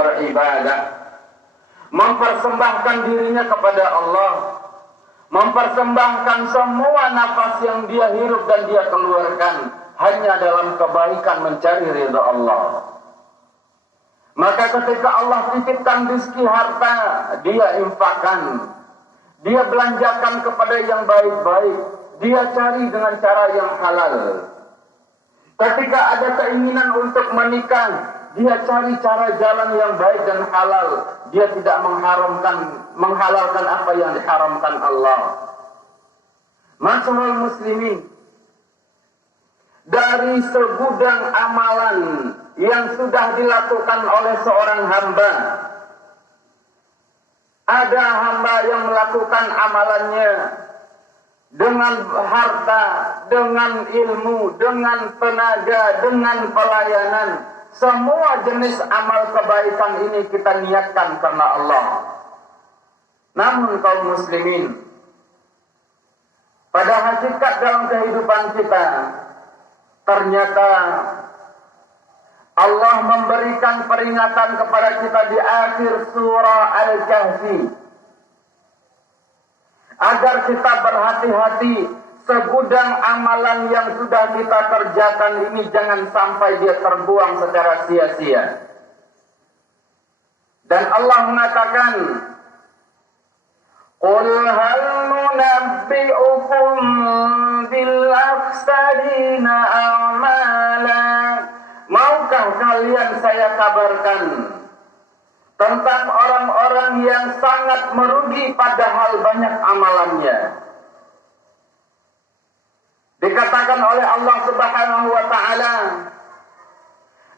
beribadah, mempersembahkan dirinya kepada Allah, mempersembahkan semua nafas yang dia hirup dan dia keluarkan hanya dalam kebaikan mencari ridha Allah. Maka ketika Allah titipkan rezeki harta, dia infakkan, dia belanjakan kepada yang baik-baik, dia cari dengan cara yang halal. Ketika ada keinginan untuk menikah, dia cari cara jalan yang baik dan halal. Dia tidak menghalalkan apa yang diharamkan Allah. Masyaallah muslimin, dari segudang amalan yang sudah dilakukan oleh seorang hamba, ada hamba yang melakukan amalannya dengan harta, dengan ilmu, dengan tenaga, dengan pelayanan. Semua jenis amal kebaikan ini kita niatkan karena Allah. Namun kaum muslimin, pada hakikat dalam kehidupan kita, ternyata Allah memberikan peringatan kepada kita di akhir surah Al-Kahfi agar kita berhati-hati. Segudang amalan yang sudah kita kerjakan ini jangan sampai dia terbuang secara sia-sia. Dan Allah mengatakan, "Qul hal nunabbi'ukum bil akhsarina a'mala." Maukah kalian saya kabarkan tentang orang-orang yang sangat merugi padahal banyak amalannya? Dikatakan oleh Allah Subhanahu wa taala,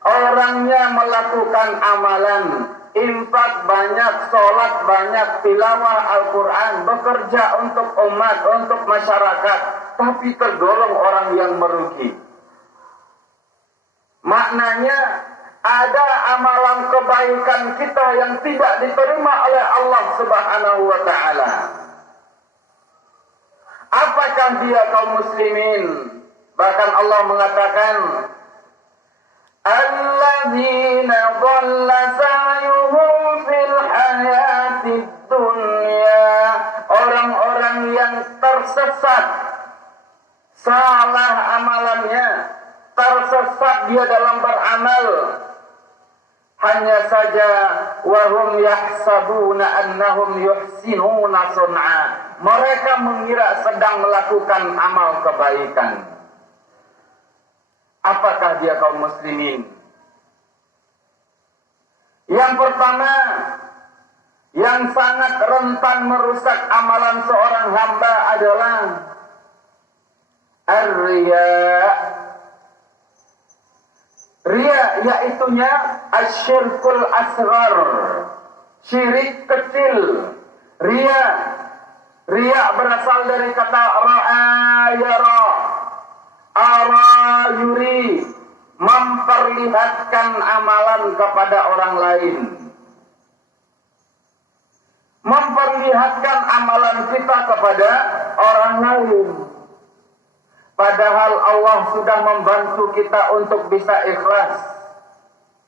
orangnya melakukan amalan, infak banyak, sholat banyak, tilawah Al-Quran, bekerja untuk umat, untuk masyarakat, tapi tergolong orang yang merugi. Maknanya ada amalan kebaikan kita yang tidak diterima oleh Allah Subhanahu wa taala. Apakah dia kaum muslimin? Bahkan Allah mengatakan, alladzina dhalla sa'yuhum fil hayatid dunya, orang-orang yang tersesat, salah amalannya, tersesat dia dalam beramal. Hanya saja wahum yahsabuna annahum yuhsinuna sun'a, mereka mengira sedang melakukan amal kebaikan. Apakah dia kaum muslimin? Yang pertama, yang sangat rentan merusak amalan seorang hamba adalah ar-riya'. Riya yaitunya asyirkul asghar, syirik kecil. Riya berasal dari kata ra'a yara, ara yuri, memperlihatkan amalan kepada orang lain, memperlihatkan amalan kita kepada orang lain. Padahal Allah sudah membantu kita untuk bisa ikhlas.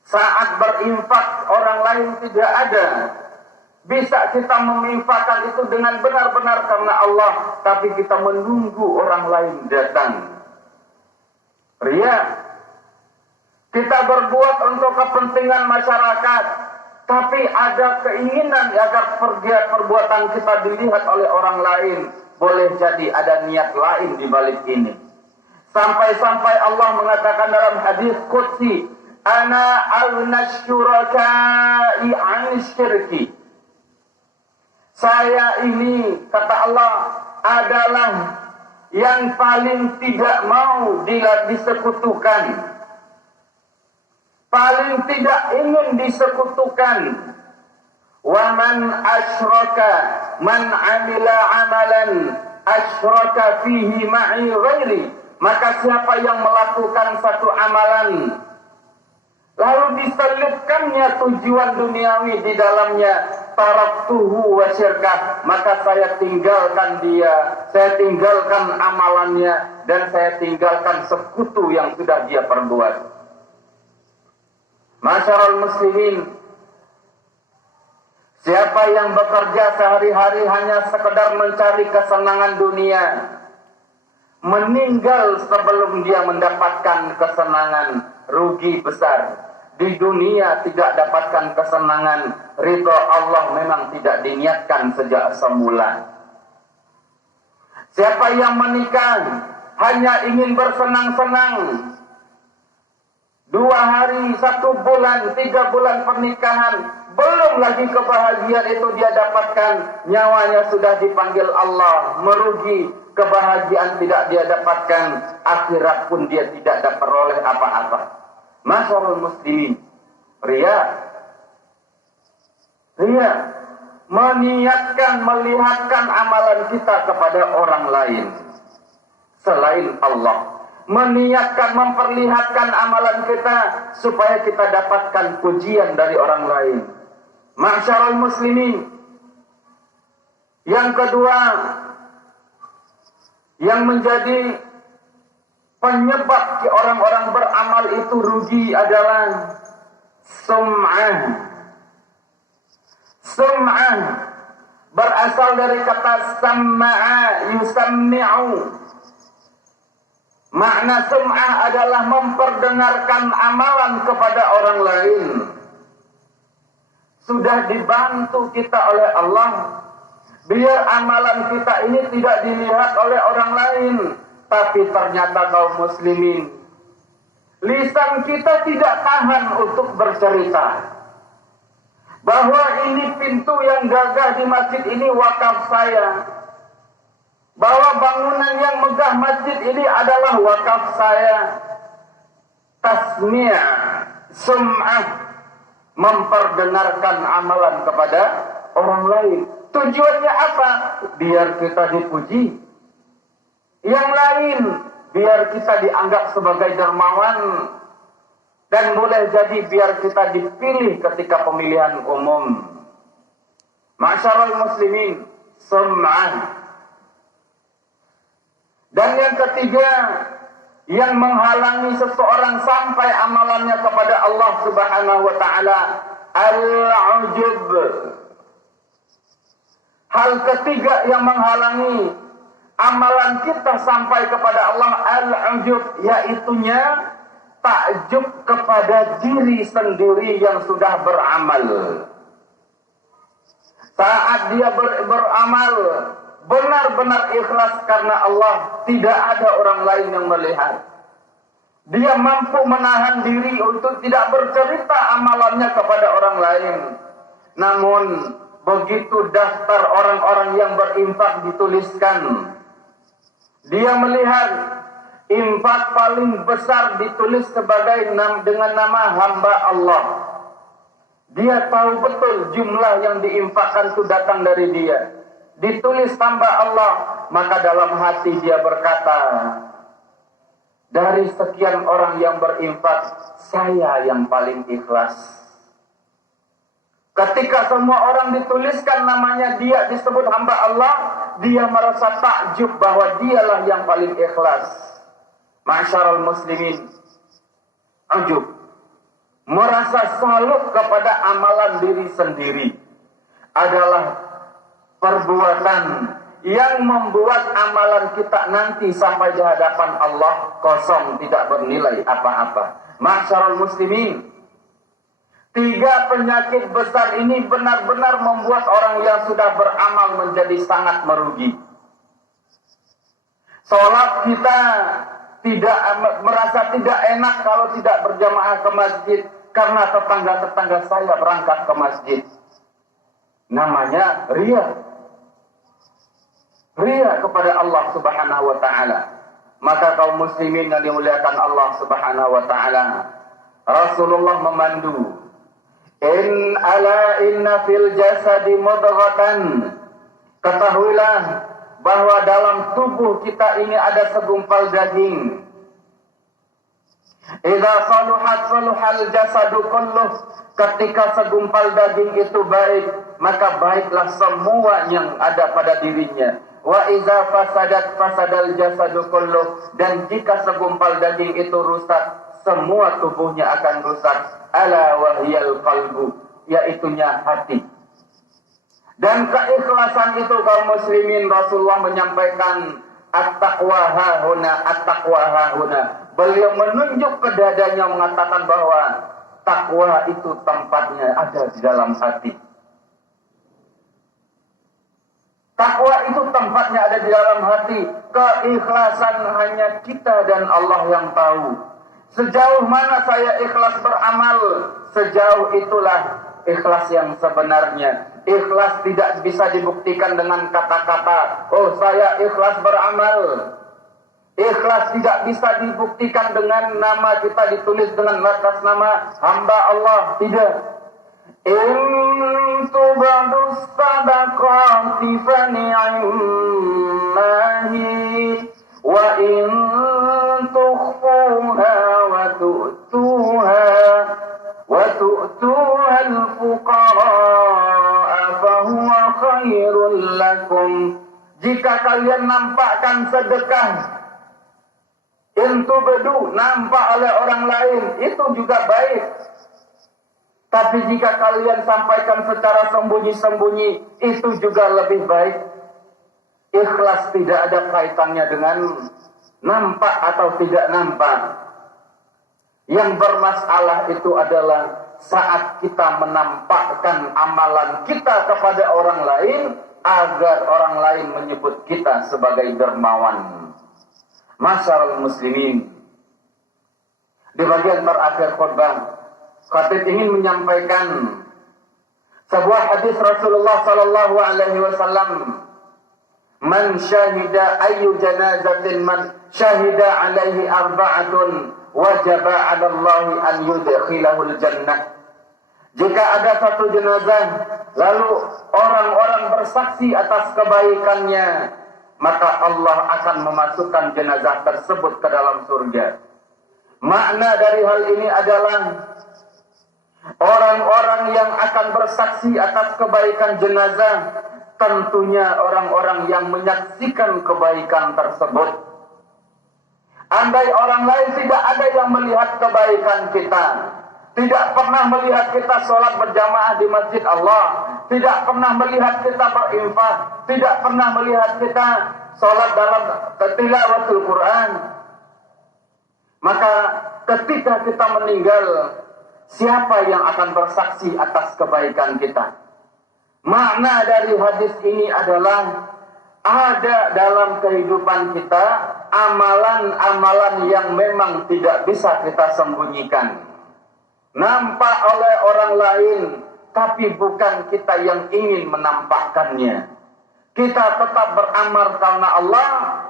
Saat berinfak orang lain tidak ada, bisa kita menginfakkan itu dengan benar-benar karena Allah, tapi kita menunggu orang lain datang. Riya, kita berbuat untuk kepentingan masyarakat, tapi ada keinginan agar perbuatan kita dilihat oleh orang lain. Boleh jadi ada niat lain di balik ini. Sampai-sampai Allah mengatakan dalam hadis qudsi, ana aghnash syuraka'i 'an syirki. Saya ini, kata Allah, adalah yang paling tidak mau disekutukan, paling tidak ingin disekutukan. Wa man asyraka, man amila amalan asyraka fihi ma'i ghairi, maka siapa yang melakukan satu amalan lalu diselipkannya tujuan duniawi di dalamnya, taraktuhu wa syirkah, maka saya tinggalkan dia, saya tinggalkan amalannya, dan saya tinggalkan sekutu yang sudah dia perbuat. Masyarul muslimin, Siapa yang bekerja sehari-hari hanya sekedar mencari kesenangan dunia, meninggal sebelum dia mendapatkan kesenangan, rugi besar. Di dunia tidak dapatkan kesenangan, ridha Allah memang tidak diniatkan sejak semula. Siapa yang menikah hanya ingin bersenang-senang, 2 hari, 1 bulan, 3 bulan pernikahan, belum lagi kebahagiaan itu dia dapatkan, nyawanya sudah dipanggil Allah, merugi, kebahagiaan tidak dia dapatkan, akhirat pun dia tidak dapat peroleh apa-apa. Masyarul muslimin, ria, meniatkan, melihatkan amalan kita kepada orang lain selain Allah. Meniatkan, memperlihatkan amalan kita supaya kita dapatkan pujian dari orang lain. Ma'syarul muslimin, yang kedua yang menjadi penyebab orang-orang beramal itu rugi adalah sum'ah. Sum'ah berasal dari kata samma'a yusammi'u. Makna sum'ah adalah memperdengarkan amalan kepada orang lain. Sudah dibantu kita oleh Allah, biar amalan kita ini tidak dilihat oleh orang lain. Tapi ternyata kaum muslimin, lisan kita tidak tahan untuk bercerita bahwa ini pintu yang gagah di masjid ini wakaf saya, bahwa bangunan yang megah masjid ini adalah wakaf saya. Tasmi', sum'ah, memperdengarkan amalan kepada orang lain. Tujuannya apa? Biar kita dipuji. Yang lain, biar kita dianggap sebagai dermawan. Dan boleh jadi biar kita dipilih ketika pemilihan umum. Ma'syarul muslimin, sum'ah. Dan yang ketiga, yang menghalangi seseorang sampai amalannya kepada Allah Subhanahu wa taala, al-ujub. Hal ketiga yang menghalangi amalan kita sampai kepada Allah, al-ujub, yaitunya takjub kepada diri sendiri yang sudah beramal. Saat dia beramal benar-benar ikhlas karena Allah, tidak ada orang lain yang melihat. Dia mampu menahan diri untuk tidak bercerita amalannya kepada orang lain. Namun begitu daftar orang-orang yang berinfak dituliskan, dia melihat infak paling besar ditulis sebagai dengan nama hamba Allah. Dia tahu betul jumlah yang diinfakkan itu datang dari dia. Ditulis hamba Allah, maka dalam hati dia berkata, dari sekian orang yang berinfak, saya yang paling ikhlas. Ketika semua orang dituliskan namanya dia disebut hamba Allah, dia merasa takjub bahwa dialah yang paling ikhlas. Ma'syarul muslimin, ujub, merasa salut kepada amalan diri sendiri adalah perbuatan yang membuat amalan kita nanti sampai di hadapan Allah kosong, tidak bernilai apa-apa. Ma'syarul muslimin, 3 penyakit besar ini benar-benar membuat orang yang sudah beramal menjadi sangat merugi. Salat kita tidak merasa tidak enak kalau tidak berjamaah ke masjid karena tetangga-tetangga saya berangkat ke masjid. Namanya riya. Riya kepada Allah Subhanahu wa taala. Maka kaum muslimin yang dimuliakan Allah Subhanahu wa taala, Rasulullah memandu, inna fil jasadi mudghatan. Ketahuilah bahwa dalam tubuh kita ini ada segumpal daging. Idza saluhat saluhal jasadu kulluh. Ketika segumpal daging itu baik, maka baiklah semua yang ada pada dirinya. Wa idza fasadat fasadal jasadu kulluh. Dan jika segumpal daging itu rusak, semua tubuhnya akan rusak. Ala wahyal qalbu, yaitunya hati. Dan keikhlasan itu kaum muslimin, Rasulullah menyampaikan at-taqwa hahuna, at-taqwa hahuna. Beliau menunjuk ke dadanya mengatakan bahwa takwa itu tempatnya ada di dalam hati. Takwa itu tempatnya ada di dalam hati. Keikhlasan hanya kita dan Allah yang tahu. Sejauh mana saya ikhlas beramal, sejauh itulah ikhlas yang sebenarnya. Ikhlas tidak bisa dibuktikan dengan kata-kata, oh saya ikhlas beramal. Ikhlas tidak bisa dibuktikan dengan nama kita ditulis dengan atas nama hamba Allah. Tidak. In tubadus sadaqati fa ni'mahi wa in tukhfuha wa tu'tuha al-fuqara fa huwa khairul lakum. Jika kalian nampakkan sedekah, intubadu, nampak oleh orang lain, itu juga baik. Tapi jika kalian sampaikan secara sembunyi-sembunyi, itu juga lebih baik. Ikhlas tidak ada kaitannya dengan nampak atau tidak nampak. Yang bermasalah itu adalah saat kita menampakkan amalan kita kepada orang lain, agar orang lain menyebut kita sebagai dermawan. Masyarul muslimin, di bagian terakhir khutbah, khatib ingin menyampaikan sebuah hadis Rasulullah sallallahu alaihi wasallam, man syahida ayyu janazatin man syahida alaihi arba'atun wajaba 'ala Allah an yudkhilahul jannah. Jika ada satu jenazah lalu orang-orang bersaksi atas kebaikannya, maka Allah akan memasukkan jenazah tersebut ke dalam surga. Makna dari hal ini adalah orang-orang yang akan bersaksi atas kebaikan jenazah tentunya orang-orang yang menyaksikan kebaikan tersebut. Andai orang lain tidak ada yang melihat kebaikan kita, tidak pernah melihat kita sholat berjamaah di masjid Allah, tidak pernah melihat kita berinfak, tidak pernah melihat kita sholat dalam tilawatul Quran, maka ketika kita meninggal, siapa yang akan bersaksi atas kebaikan kita? Makna dari hadis ini adalah ada dalam kehidupan kita amalan-amalan yang memang tidak bisa kita sembunyikan. Nampak oleh orang lain, tapi bukan kita yang ingin menampakkannya. Kita tetap beramal karena Allah,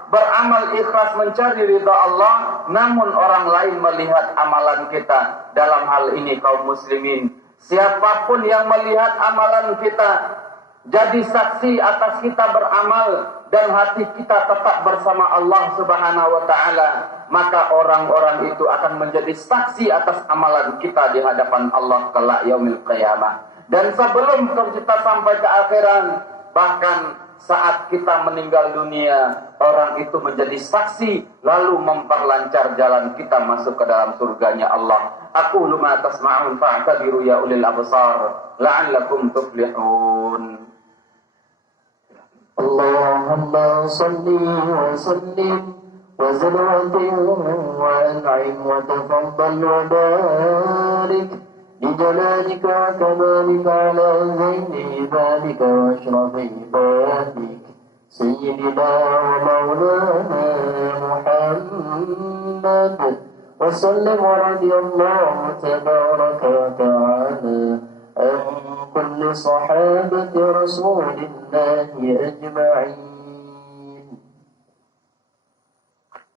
beramal ikhlas mencari ridha Allah, namun orang lain melihat amalan kita. Dalam hal ini kaum muslimin, siapapun yang melihat amalan kita, jadi saksi atas kita beramal dan hati kita tetap bersama Allah Subhanahu wa taala, maka orang-orang itu akan menjadi saksi atas amalan kita di hadapan Allah kelak yaumil qiyamah. Dan sebelum kita sampai ke akhirat, bahkan saat kita meninggal dunia, orang itu menjadi saksi lalu memperlancar jalan kita masuk ke dalam surganya Allah. Aqulu ma tasma'un fa'tabiru ya ulil absar la'allakum tuflihun. Allahumma salli wa sallim wa zid wa an'im wa tafaddal wa barik بجلالك وكمالك على زين عبادك واشرف عبادك سيدنا ومولانا محمد وسلم ورضي الله تبارك وتعالى عن كل صحابة رسول الله أجمعين.